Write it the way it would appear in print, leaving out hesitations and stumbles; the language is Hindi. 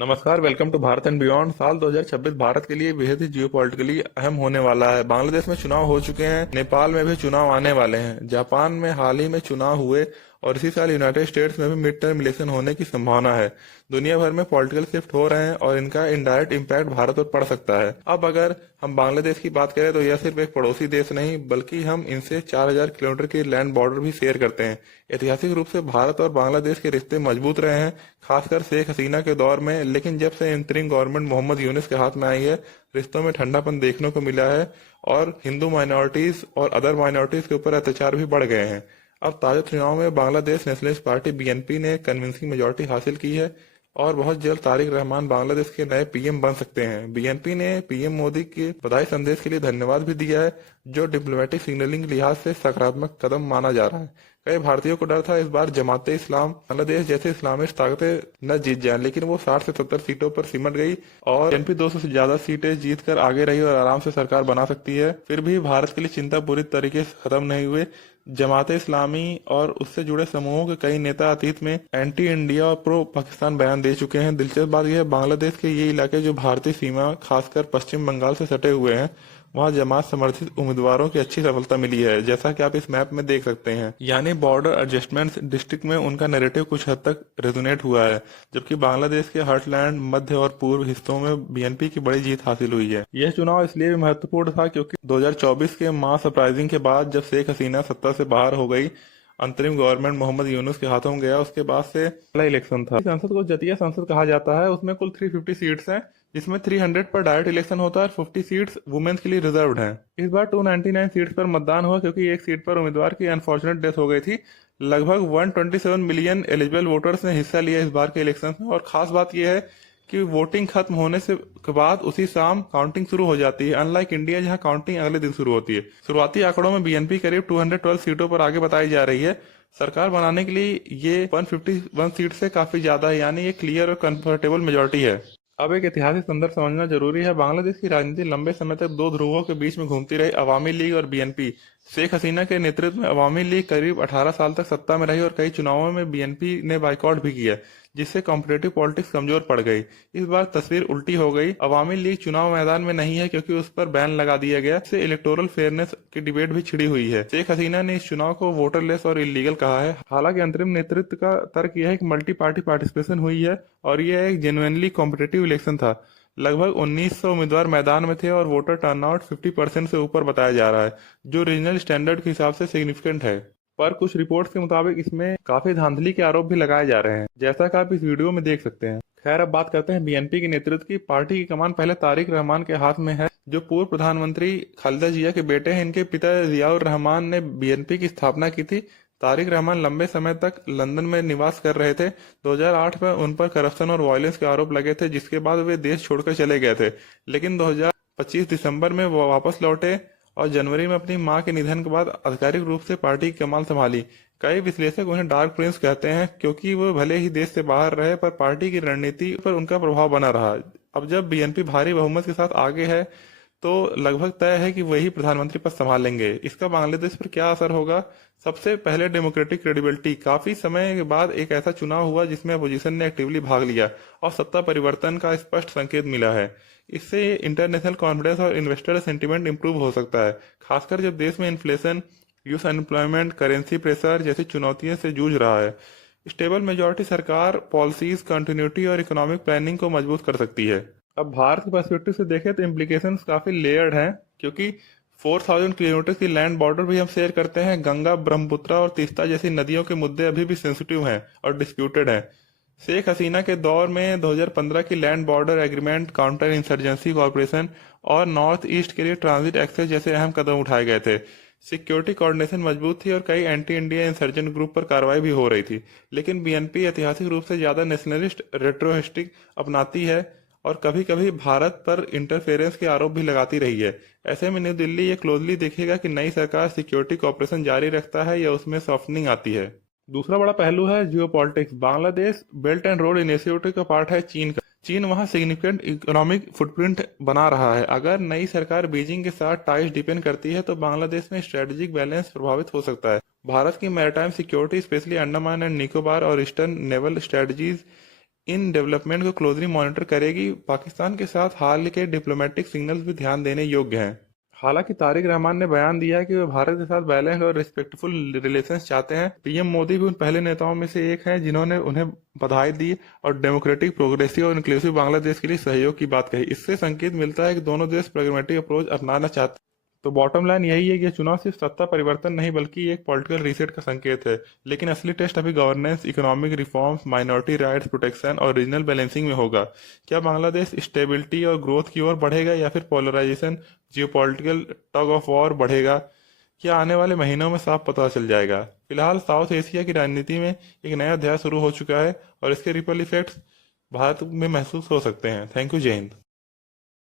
नमस्कार, welcome to Bharat and beyond. साल 2026 भारत के लिए बेहद ही जियोपॉलिटिकली अहम होने वाला है। बांग्लादेश में चुनाव हो चुके हैं, नेपाल में भी चुनाव आने वाले हैं, जापान में हाल ही में चुनाव हुए और इसी साल यूनाइटेड स्टेट्स में भी मिड टर्म इलेक्शन होने की संभावना है। दुनिया भर में पॉलिटिकल शिफ्ट हो रहे हैं और इनका इनडायरेक्ट इम्पैक्ट भारत पर पड़ सकता है। अब अगर हम बांग्लादेश की बात करें तो यह सिर्फ एक पड़ोसी देश नहीं बल्कि हम इनसे 4000 किलोमीटर की लैंड बॉर्डर भी शेयर करते हैं। ऐतिहासिक रूप से भारत और बांग्लादेश के रिश्ते मजबूत रहे हैं, खासकर शेख हसीना के दौर में। लेकिन जब से इंतरिम गवर्नमेंट मोहम्मद यूनिस के हाथ में आई है, रिश्तों में ठंडापन देखने को मिला है और हिंदू माइनॉरिटीज और अदर माइनॉरिटीज के ऊपर अत्याचार भी बढ़ गए हैं। अब ताजा चुनाव में बांग्लादेश नेशनलिस्ट पार्टी बीएनपी ने कन्विंसिंग मेजोरिटी हासिल की है और बहुत जल्द तारिक रहमान बांग्लादेश के नए पीएम बन सकते हैं। बीएनपी ने पीएम मोदी के बधाई संदेश के लिए धन्यवाद भी दिया है, जो डिप्लोमेटिक सिग्नलिंग लिहाज से सकारात्मक कदम माना जा रहा है। कई भारतीयों को डर था इस बार जमाते इस्लाम बांग्लादेश जैसे इस्लामिस्ट ताकतें न जीत जाएं, लेकिन वो 60 से 70 सीटों पर सिमट गई और बीएनपी 200 से ज्यादा सीटें जीतकर आगे रही और आराम से सरकार बना सकती है। फिर भी भारत के लिए चिंता पूरी तरीके से खत्म नहीं हुए। जमाते इस्लामी और उससे जुड़े समूहों के कई नेता अतीत में एंटी इंडिया और प्रो पाकिस्तान बयान दे चुके हैं। दिलचस्प बात यह है, बांग्लादेश के ये इलाके जो भारतीय सीमा खासकर पश्चिम बंगाल से सटे हुए हैं, वहां जमात समर्थित उम्मीदवारों की अच्छी सफलता मिली है, जैसा कि आप इस मैप में देख सकते हैं। यानी बॉर्डर एडजस्टमेंट डिस्ट्रिक्ट में उनका नैरेटिव कुछ हद तक रेजोनेट हुआ है, जबकि बांग्लादेश के हार्टलैंड, मध्य और पूर्व हिस्सों में बीएनपी की बड़ी जीत हासिल हुई है। यह चुनाव इसलिए भी महत्वपूर्ण था क्योंकि 2024 के मास अपराइजिंग के बाद जब शेख हसीना सत्ता से बाहर हो गई, अंतरिम गवर्नमेंट मोहम्मद यूनुस के हाथों में गया, उसके बाद से पहला इलेक्शन था। संसद को जतिया संसद कहा जाता है। उसमें कुल 350 सीट्स हैं, जिसमें 300 पर डायरेक्ट इलेक्शन होता है और 50 सीट्स वुमेन्स के लिए रिजर्व्ड हैं। इस बार 299 सीट्स पर मतदान हुआ क्योंकि एक सीट पर उम्मीदवार की अनफॉर्चुनेट डेथ हो गई थी। लगभग 127 मिलियन एलिजिबल वोटर्स ने हिस्सा लिया इस बार के इलेक्शन में और खास बात यह है कि वोटिंग खत्म होने से के बाद उसी शाम काउंटिंग शुरू हो जाती है, अनलाइक इंडिया जहां काउंटिंग अगले दिन शुरू होती है। शुरुआती आंकड़ों में बीएनपी करीब 212 सीटों पर आगे बताई जा रही है। सरकार बनाने के लिए ये 151 सीट से काफी ज्यादा है, यानी ये क्लियर और कंफर्टेबल मेजोरिटी है। अब एक ऐतिहासिक संदर्भ समझना जरूरी है। बांग्लादेश की राजनीति लंबे समय तक दो ध्रुवों के बीच में घूमती रही, अवामी लीग और बीएनपी। शेख हसीना के नेतृत्व में अवामी लीग करीब 18 साल तक सत्ता में रही और कई चुनावों में बीएनपी ने बाइकआउट भी किया, जिससे कॉम्पिटेटिव पॉलिटिक्स कमजोर पड़ गई। इस बार तस्वीर उल्टी हो गई। अवामी लीग चुनाव मैदान में नहीं है क्योंकि उस पर बैन लगा दिया गया, इससे इलेक्टोरल फेयरनेस की डिबेट भी छिड़ी हुई है। शेख हसीना ने इस चुनाव को वोटरलेस और इलीगल कहा है। हालांकि अंतरिम नेतृत्व का तर्क यह है कि मल्टी पार्टी पार्टिसिपेशन हुई है और यह एक जेन्युइनली कॉम्पिटेटिव इलेक्शन था। लगभग 1900 उम्मीदवार मैदान में थे और वोटर टर्नआउट 50% से ऊपर बताया जा रहा है, जो रीजनल स्टैंडर्ड के हिसाब से सिग्निफिकेंट है। पर कुछ रिपोर्ट्स के मुताबिक इसमें काफी धांधली के आरोप भी लगाए जा रहे हैं, जैसा कि आप इस वीडियो में देख सकते हैं। खैर, अब बात करते हैं बीएनपी के नेतृत्व की। पार्टी की कमान पहले तारिक रहमान के हाथ में है, जो पूर्व प्रधानमंत्री खालिदा जिया के बेटे हैं। इनके पिता जियाउर रहमान ने बीएनपी की स्थापना की थी। तारिक रहमान लंबे समय तक लंदन में निवास कर रहे थे। 2008 में उन पर करप्शन और वायलेंस के आरोप लगे थे, जिसके बाद वे देश छोड़कर चले गए थे। लेकिन 2025 दिसंबर में वो वापस लौटे और जनवरी में अपनी मां के निधन के बाद आधिकारिक रूप से पार्टी की कमान संभाली। कई विश्लेषक उन्हें डार्क प्रिंस कहते हैं क्योंकि वो भले ही देश से बाहर रहे, पर पार्टी की रणनीति पर उनका प्रभाव बना रहा। अब जब बीएनपी भारी बहुमत के साथ आगे है तो लगभग तय है कि वही प्रधानमंत्री पद संभालेंगे। इसका बांग्लादेश पर क्या असर होगा? सबसे पहले डेमोक्रेटिक क्रेडिबिलिटी। काफी समय के बाद एक ऐसा चुनाव हुआ जिसमें अपोजिशन ने एक्टिवली भाग लिया और सत्ता परिवर्तन का स्पष्ट संकेत मिला है। इससे इंटरनेशनल कॉन्फिडेंस और इन्वेस्टर सेंटिमेंट इंप्रूव हो सकता है, खासकर जब देश में inflation, youth unemployment, currency pressure जैसी चुनौतियों से जूझ रहा है। स्टेबल मेजोरिटी सरकार पॉलिसीज, कंटिन्यूटी और इकोनॉमिक प्लानिंग को मजबूत कर सकती है। अब भारत के पर्सपेक्टिव से देखें तो इम्प्लीकेशंस काफी लेयर्ड हैं, क्योंकि 4000 किलोमीटर की लैंड बॉर्डर भी हम शेयर करते हैं। गंगा, ब्रह्मपुत्र और तीस्ता जैसी नदियों के मुद्दे अभी भी सेंसिटिव हैं और डिस्प्यूटेड हैं। शेख हसीना के दौर में 2015 की land border agreement, counter insurgency corporation और नॉर्थ ईस्ट के लिए ट्रांजिट एक्सेस जैसे अहम कदम उठाए गए थे। सिक्योरिटी कोऑर्डिनेशन मजबूत थी और कई एंटी इंडिया इंसर्जेंट ग्रुप पर कार्रवाई भी हो रही थी। लेकिन बीएनपी ऐतिहासिक रूप से ज्यादा नेशनलिस्ट रेट्रोहिस्टिक अपनाती है और कभी कभी भारत पर इंटरफेरेंस के आरोप भी लगाती रही है। ऐसे में न्यू दिल्ली ये क्लोजली देखेगा कि नई सरकार सिक्योरिटी कॉर्पोरेशन जारी रखता है या उसमें सॉफ्टनिंग आती है। दूसरा बड़ा पहलू है geopolitics. Bangladesh belt and road initiative का पार्ट है चीन का। चीन वहां सिग्निफिकेंट इकोनॉमिक फुटप्रिंट बना रहा है। अगर नई सरकार बीजिंग के साथ टाइज डिपेंड करती है तो बांग्लादेश में स्ट्रेटेजिक बैलेंस प्रभावित हो सकता है। भारत की maritime security, specially Andaman and Nicobar और ईस्टर्न नेवल स्ट्रेटजीज, इन डेवलपमेंट को क्लोजली मॉनिटर करेगी। पाकिस्तान के साथ हाल के डिप्लोमेटिक सिग्नल्स भी ध्यान देने योग्य हैं। हालांकि तारिक रहमान ने बयान दिया है कि वे भारत के साथ बैलेंस और रिस्पेक्टफुल रिलेशंस चाहते हैं। पीएम मोदी भी उन पहले नेताओं में से एक हैं जिन्होंने उन्हें बधाई दी और डेमोक्रेटिक, प्रोग्रेसिव और इंक्लूसिव बांग्लादेश के लिए सहयोग की बात कही। इससे संकेत मिलता है कि दोनों देश प्रैग्मेटिक अप्रोच अपनाना चाहते हैं। तो बॉटम लाइन यही है कि ये चुनाव सिर्फ सत्ता परिवर्तन नहीं बल्कि एक पॉलिटिकल रीसेट का संकेत है। लेकिन असली टेस्ट अभी governance, economic reforms, minority rights protection और रीजनल बैलेंसिंग में होगा। क्या बांग्लादेश स्टेबिलिटी और ग्रोथ की ओर बढ़ेगा या फिर polarisation, geopolitical tug of war बढ़ेगा? क्या आने वाले महीनों में साफ पता चल जाएगा। फिलहाल साउथ एशिया की राजनीति में एक नया अध्याय शुरू हो चुका है और इसके रिपल इफेक्ट्स भारत में महसूस हो सकते हैं। Thank you. जय हिंद।